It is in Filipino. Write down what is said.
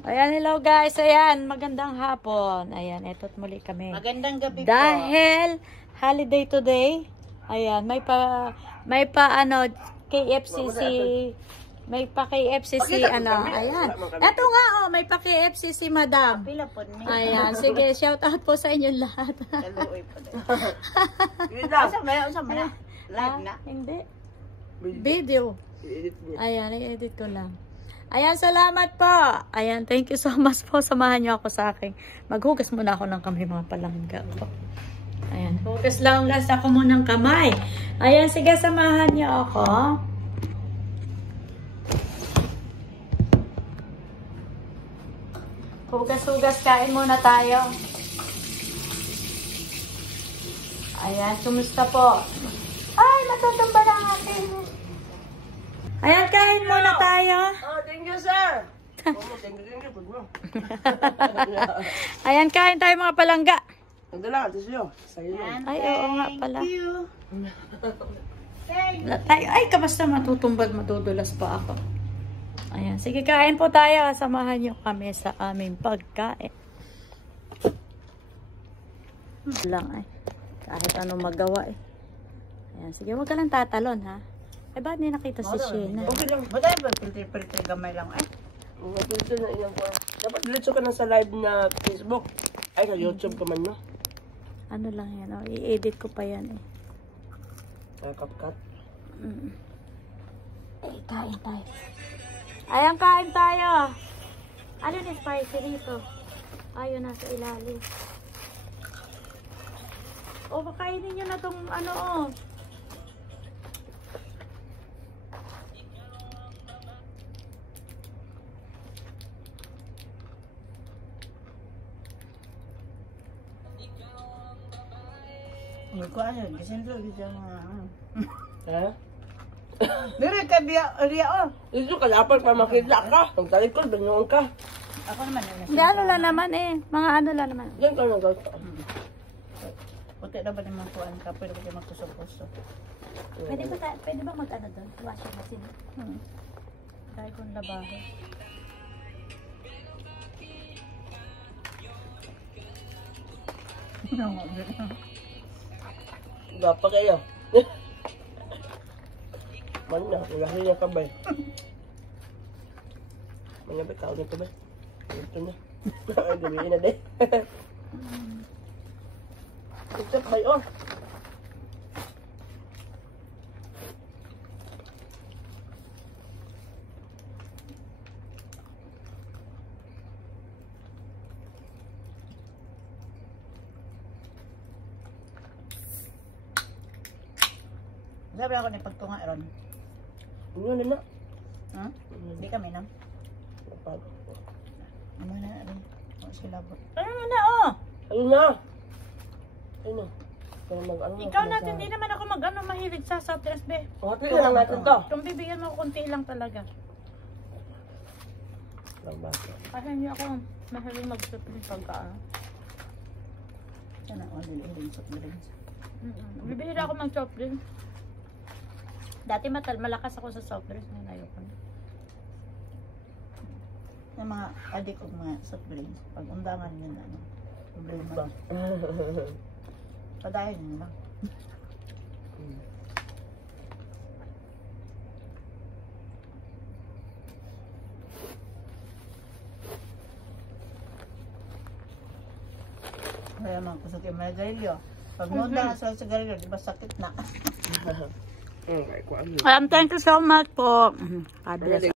Ayan, hello guys. Ayan, magandang hapon. Ayan, eto't muli kami. Magandang gabi po. Dahil holiday today. Ayan, may pa ano, KFC may pa KFC ano. Ayan. Eto nga oh, may pa KFC si Madam. Pila po niya. Ayan, sige, shout out po sa inyo lahat. Kaluoy po din. Unsa man na? Live na? Hindi. Video. Ayan, i-edit ko lang. Ayan, salamat po. Ayan, thank you so much po. Samahan niyo ako sa akin. Maghugas muna ako ng kamay, mga palangga po. Ayan, hugas lang ako muna ng kamay. Ayan, sige, samahan niyo ako. Hugas-hugas, kain muna tayo. Ayan, kumusta po? Ay, natutumba na ang akin. Ayan, kain muna tayo. Oh, thank you, sir. Ayan, kain tayo mga palangga. Ay, oo nga pala. Ay, kamusta matutumbad, matudulas pa ako. Ayan, sige, kain po tayo. Samahan niyo kami sa aming pagkain. Lang ay. Kahit anong magawa eh. Ayan, sige, huwag ka lang tatalon ha. Eh, ba't niya nakita si Sheena? Okay lang. Ba't ba filter gamay lang eh? Filter na ilang ko. Dapat diretso ka na sa live na Facebook. Ay, sa YouTube ka man, no? Ano lang yan, oh. I-edit ko pa yan eh. CapCut. Kain tayo. Ayan, kain tayo. Ano yung spicy rito? Ayun, nasa ilalim. O, makainin nyo na itong ano, oh. Hindi ko ano, gisendo, gisendo mga ano. Ha? Pero ka biya, oh. Ito, kalapan pa makita ka. Pag talikod, banyoon ka. Ako naman. Hindi, ano lang naman eh. Mga ano lang naman. Diyan ka nag-out. Puti na ba naman kuhaan ka? Pwede ka magkusok-kusok. Pwede ba mag-ano doon? Washing machine. Dahil kong labahe. Gapa kayo. Man na, ilahin niya ka ba? Manyabi ka ulit ba? Ito na. Ay, gabihin na din. Ito ba yun? Sabi ako ni pagtunga ron. Ano na na? Ha? Hindi kami na. Napag. Ano na rin? O sila po. Ano na, oh? Ayun na! Ayun na. Mag-ano Ikaw natin, hindi naman ako mag-ano mahilig sa soft drinks, be. Hati na lang natin to. Kung bibigyan mo ako, konti lang talaga. Lang baso. Kasi hindi ako mahilig mag-soft drinks pagka. Sana ako din soft drinks. Bibigyan ako mag-soft drinks. Dati malakas ako sa soft drinks, ngayon ayoko na. Yung mga adik o mga soft drinks, pag undangan yun, ano, problema. Padayon yun lang. Kaya mga kusok yung mga garilyo. Pag munda sa garilyo, di ba sakit na? Okay, kuhaan mo. Thank you so much po. God bless.